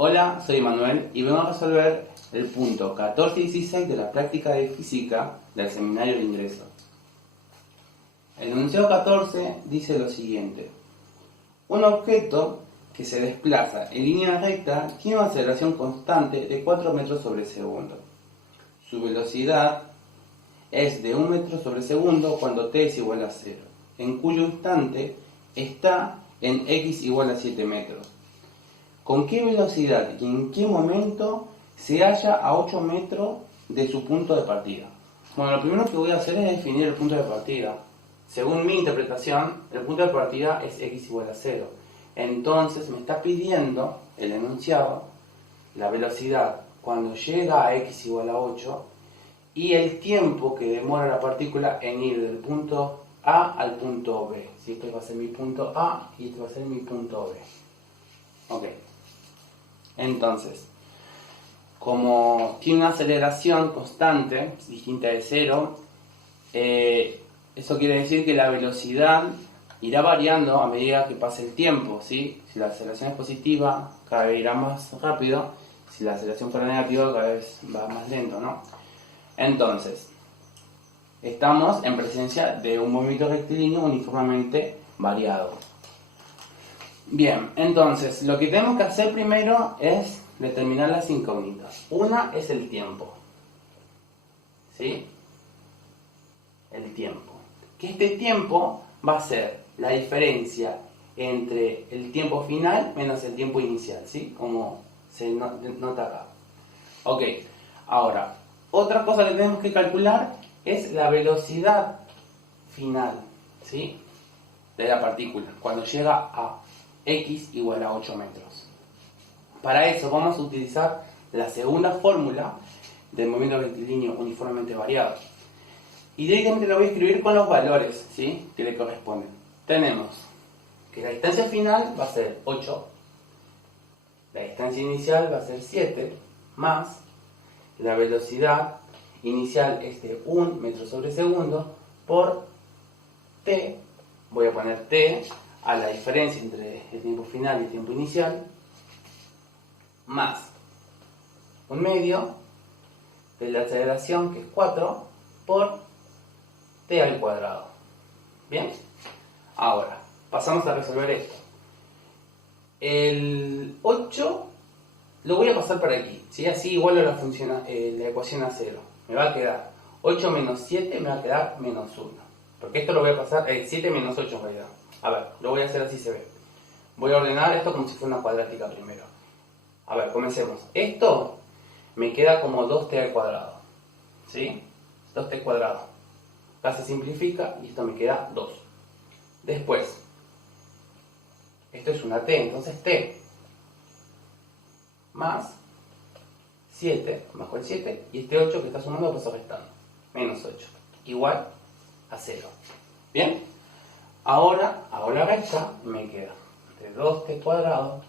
Hola, soy Manuel y vengo a resolver el punto 14 y 16 de la práctica de física del seminario de ingreso. El enunciado 14 dice lo siguiente: un objeto que se desplaza en línea recta tiene una aceleración constante de 4 metros sobre segundo. Su velocidad es de 1 metro sobre segundo cuando t es igual a 0, en cuyo instante está en x igual a 7 metros. ¿Con qué velocidad y en qué momento se halla a 8 metros de su punto de partida? Bueno, lo primero que voy a hacer es definir el punto de partida. Según mi interpretación, el punto de partida es x igual a 0. Entonces me está pidiendo el enunciado la velocidad cuando llega a x igual a 8 y el tiempo que demora la partícula en ir del punto A al punto B. ¿Sí? Este va a ser mi punto A y este va a ser mi punto B. Ok. Entonces, como tiene una aceleración constante, distinta de 0, eso quiere decir que la velocidad irá variando a medida que pase el tiempo, ¿sí? Si la aceleración es positiva, cada vez irá más rápido; si la aceleración fuera negativa, cada vez va más lento, ¿no? Entonces, estamos en presencia de un movimiento rectilíneo uniformemente variado. Bien, entonces, lo que tenemos que hacer primero es determinar las incógnitas. Una es el tiempo, ¿sí? El tiempo. Que este tiempo va a ser la diferencia entre el tiempo final menos el tiempo inicial, ¿sí? Como se nota acá. Ok, ahora, otra cosa que tenemos que calcular es la velocidad final, ¿sí? De la partícula, cuando llega a x igual a 8 metros. Para eso vamos a utilizar la segunda fórmula del movimiento rectilíneo uniformemente variado. Y directamente lo voy a escribir con los valores, ¿sí?, que le corresponden. Tenemos que la distancia final va a ser 8, la distancia inicial va a ser 7, más la velocidad inicial es de 1 metro sobre segundo por t. Voy a poner t a la diferencia entre el tiempo final y el tiempo inicial, más un medio de la aceleración, que es 4, por t al cuadrado. Bien, ahora pasamos a resolver esto. El 8 lo voy a pasar para aquí, ¿sí? Así igualo la ecuación a 0. Me va a quedar 8 menos 7, me va a quedar menos 1. Porque esto lo voy a pasar, 7 menos 8 en realidad. A ver, lo voy a hacer así, se ve. Voy a ordenar esto como si fuera una cuadrática primero. A ver, comencemos. Esto me queda como 2t al cuadrado, ¿sí? 2t cuadrado. Acá se simplifica y esto me queda 2. Después, esto es una t, entonces t más 7, bajo el 7, y este 8 que está sumando pasa restando, menos 8, igual a 0. Bien, ahora hago la resta y me queda de 2t cuadrado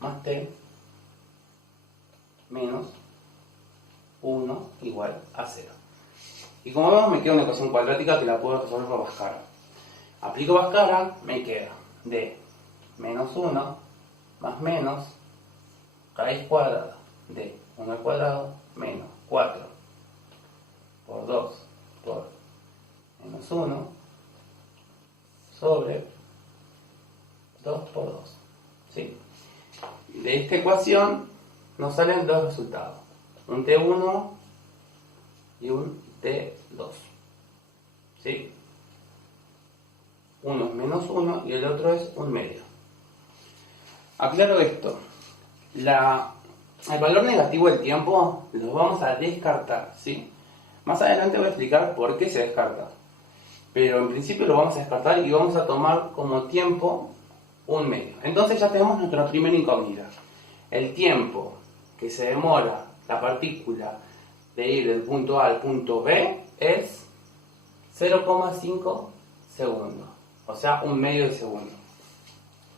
más t menos 1 igual a 0. Y como vemos, me queda una ecuación cuadrática que la puedo resolver por Bhaskara. Aplico Bhaskara, me queda de menos 1 más menos raíz cuadrada de 1 al cuadrado menos 4 por 2 por menos 1 sobre 2 por 2. ¿Sí? De esta ecuación nos salen dos resultados: un T1 y un T2. ¿Sí? Uno es menos 1 y el otro es un medio. Aclaro esto. El valor negativo del tiempo lo vamos a descartar, ¿sí? Más adelante voy a explicar por qué se descarta. Pero en principio lo vamos a descartar y vamos a tomar como tiempo un medio. Entonces ya tenemos nuestra primera incógnita. El tiempo que se demora la partícula de ir del punto A al punto B es 0,5 segundos. O sea, un medio de segundo.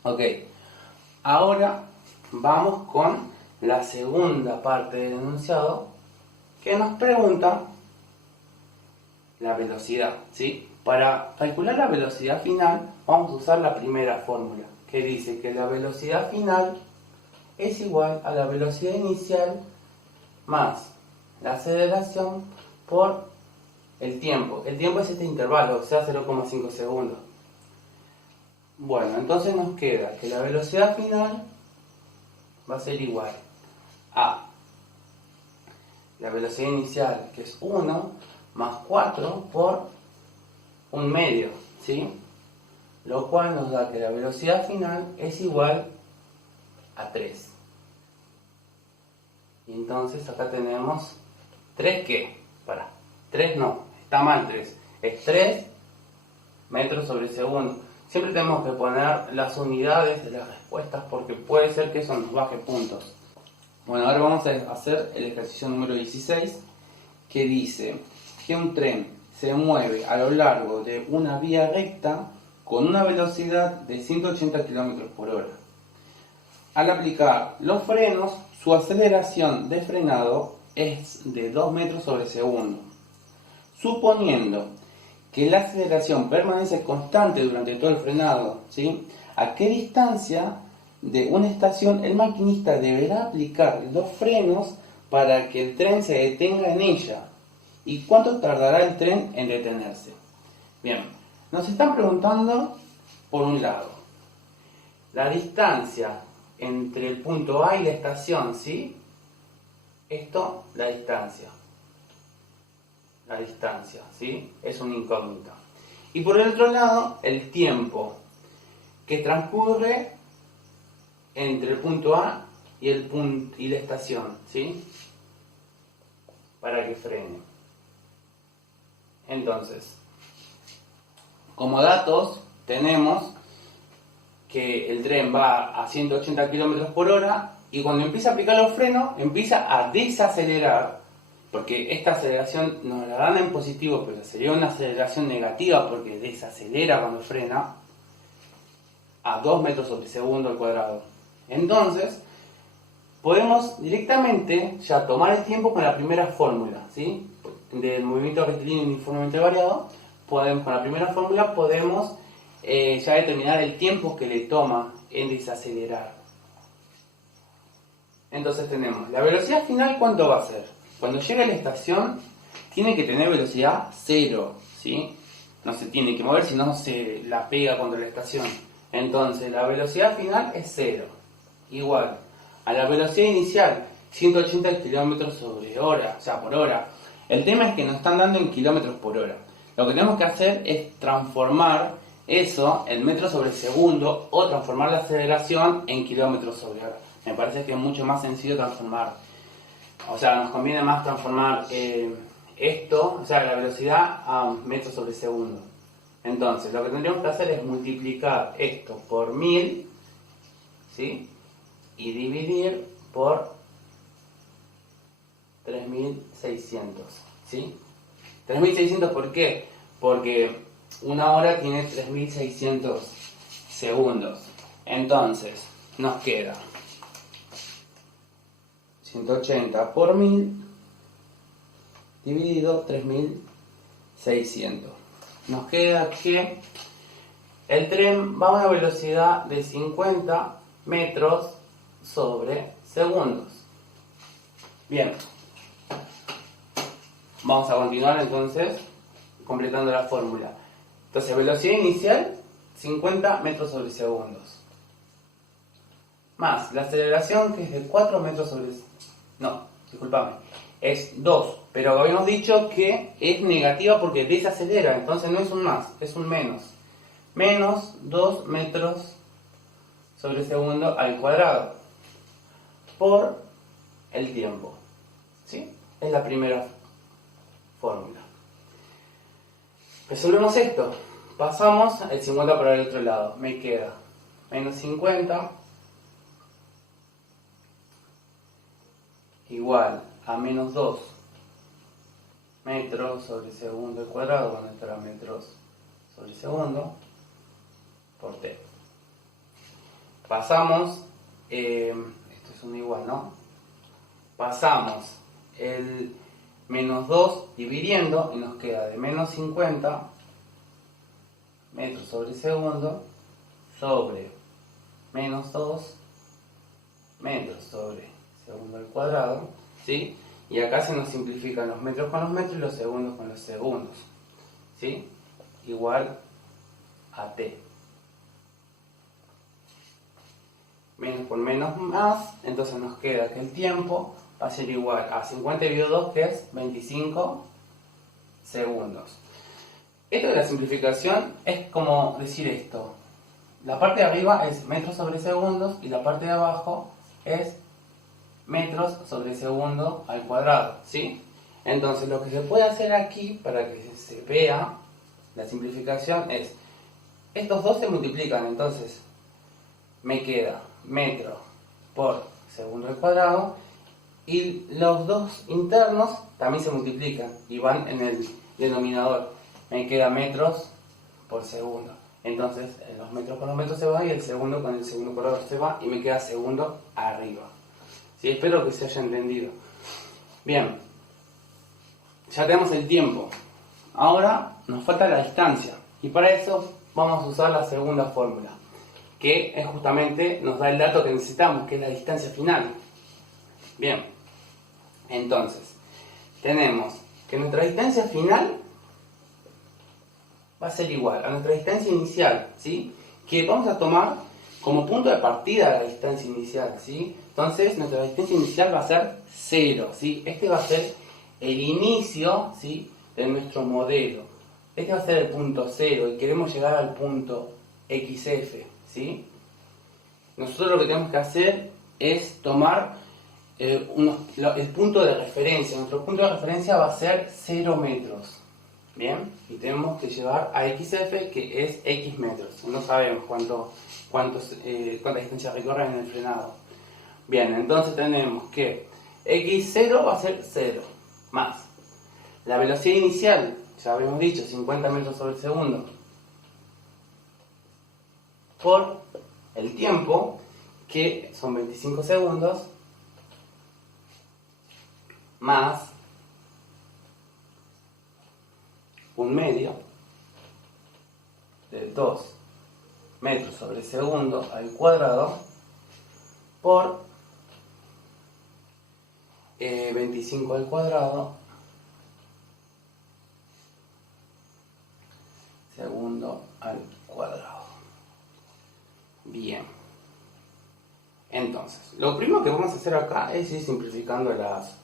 Ok. Ahora vamos con la segunda parte del enunciado, que nos pregunta la velocidad, ¿sí? Para calcular la velocidad final vamos a usar la primera fórmula, que dice que la velocidad final es igual a la velocidad inicial más la aceleración por el tiempo. El tiempo es este intervalo, o sea 0,5 segundos. Bueno, entonces nos queda que la velocidad final va a ser igual a la velocidad inicial, que es 1, más 4 por 1/2, ¿sí? Lo cual nos da que la velocidad final es igual a 3. Y entonces acá tenemos 3 ¿qué? 3 no, está mal 3. Es 3 metros sobre segundo. Siempre tenemos que poner las unidades de las respuestas porque puede ser que eso nos baje puntos. Bueno, ahora vamos a hacer el ejercicio número 16, que dice que un tren se mueve a lo largo de una vía recta con una velocidad de 180 km por hora. Al aplicar los frenos, su aceleración de frenado es de 2 metros sobre segundo. Suponiendo que la aceleración permanece constante durante todo el frenado, ¿sí? ¿A qué distancia de una estación el maquinista deberá aplicar los frenos para que el tren se detenga en ella? ¿Y cuánto tardará el tren en detenerse? Bien, nos están preguntando, por un lado, la distancia entre el punto A y la estación, ¿sí? Esto, la distancia. La distancia, ¿sí? Es una incógnita. Y por el otro lado, el tiempo que transcurre entre el punto A y la estación, ¿sí? Para que frene. Entonces, como datos tenemos que el tren va a 180 km por hora y cuando empieza a aplicar los frenos empieza a desacelerar, porque esta aceleración nos la dan en positivo, pero sería una aceleración negativa porque desacelera cuando frena, a 2 metros sobre segundo al cuadrado. Entonces, podemos directamente ya tomar el tiempo con la primera fórmula, ¿sí? Del movimiento rectilíneo uniformemente variado. Con la primera fórmula podemos ya determinar el tiempo que le toma en desacelerar. Entonces tenemos la velocidad final, ¿cuánto va a ser? Cuando llegue a la estación tiene que tener velocidad 0, ¿sí? No se tiene que mover, si no se la pega contra la estación. Entonces la velocidad final es 0, igual a la velocidad inicial, 180 km sobre hora, o sea, por hora. El tema es que nos están dando en kilómetros por hora. Lo que tenemos que hacer es transformar eso en metros sobre segundo o transformar la aceleración en kilómetros sobre hora. Me parece que es mucho más sencillo transformar. O sea, nos conviene más transformar esto, o sea, la velocidad a metros sobre segundo. Entonces, lo que tendríamos que hacer es multiplicar esto por 1000, ¿sí? Y dividir por 3600, ¿sí? 3600, ¿por qué? Porque una hora tiene 3600 segundos. Entonces, nos queda 180 por 1000 dividido 3600. Nos queda que el tren va a una velocidad de 50 metros sobre segundos. Bien, vamos a continuar entonces completando la fórmula. Entonces, velocidad inicial 50 metros sobre segundos, más la aceleración, que es de 4 metros sobre... No, discúlpame, es 2, pero habíamos dicho que es negativa porque desacelera, entonces no es un más, es un menos. Menos 2 metros sobre segundo al cuadrado por el tiempo, ¿sí? Es la primera fórmula. Resolvemos esto. Pasamos el 50 para el otro lado. Me queda menos 50 igual a menos 2 metros sobre segundo al cuadrado, donde estará metros sobre segundo, por t. Pasamos, esto es un igual, ¿no? Pasamos el menos 2 dividiendo y nos queda de menos 50 metros sobre segundo sobre menos 2 metros sobre segundo al cuadrado, ¿sí? Y acá se nos simplifican los metros con los metros y los segundos con los segundos, ¿sí? Igual a t. Menos por menos más, entonces nos queda que el tiempo va a ser igual a 50 dividido 2, que es 25 segundos. Esto de la simplificación es como decir esto. La parte de arriba es metros sobre segundos y la parte de abajo es metros sobre segundo al cuadrado, ¿sí? Entonces lo que se puede hacer aquí para que se vea la simplificación es, estos dos se multiplican, entonces me queda metro por segundo al cuadrado y los dos internos también se multiplican y van en el denominador. Me queda metros por segundo. Entonces los metros con los metros se van y el segundo con el segundo cuadrado se va y me queda segundo arriba. ¿Sí? Espero que se haya entendido. Bien, ya tenemos el tiempo. Ahora nos falta la distancia y para eso vamos a usar la segunda fórmula, que es justamente nos da el dato que necesitamos, que es la distancia final. Bien, entonces tenemos que nuestra distancia final va a ser igual a nuestra distancia inicial, ¿sí? Que vamos a tomar como punto de partida la distancia inicial, ¿sí? Entonces nuestra distancia inicial va a ser 0, ¿sí? Este va a ser el inicio, ¿sí?, de nuestro modelo. Este va a ser el punto 0 y queremos llegar al punto XF, ¿sí? Nosotros lo que tenemos que hacer es tomar el punto de referencia. Nuestro punto de referencia va a ser 0 metros. Bien, y tenemos que llevar a XF, que es X metros. No sabemos cuánta distancia recorre en el frenado. Bien, entonces tenemos que X0 va a ser 0, más la velocidad inicial, ya habíamos dicho, 50 metros sobre segundo, por el tiempo, que son 25 segundos, más un medio de 2 metros sobre segundo al cuadrado por 25 al cuadrado segundo al cuadrado. Bien, entonces lo primero que vamos a hacer acá es ir simplificando las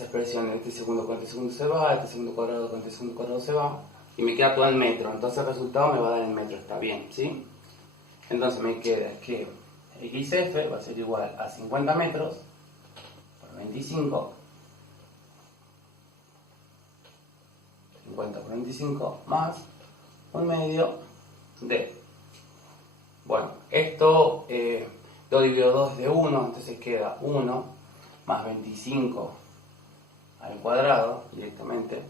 expresiones. Este segundo con este segundo se va, este segundo cuadrado con este segundo cuadrado se va, y me queda todo en metro. Entonces el resultado me va a dar en metro, está bien, ¿sí? Entonces me queda que XF va a ser igual a 50 metros por 25, 50 por 25 más un medio de, bueno, esto 2 dividido 2 es de 1, entonces queda 1 más 25 al cuadrado directamente,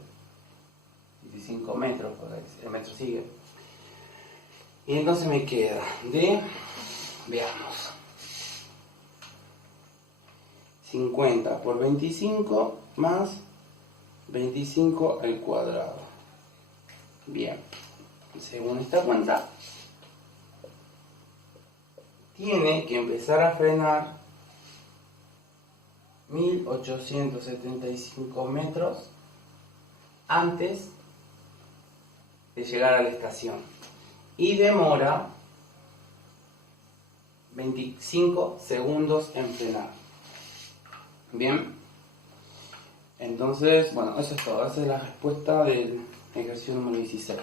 25 metros, porque el metro sigue, y entonces me queda de, veamos, 50 por 25 más 25 al cuadrado. Bien, según esta cuenta, tiene que empezar a frenar 1875 metros antes de llegar a la estación y demora 25 segundos en frenar. Bien, entonces, bueno, eso es todo. Esa es la respuesta del ejercicio número 16.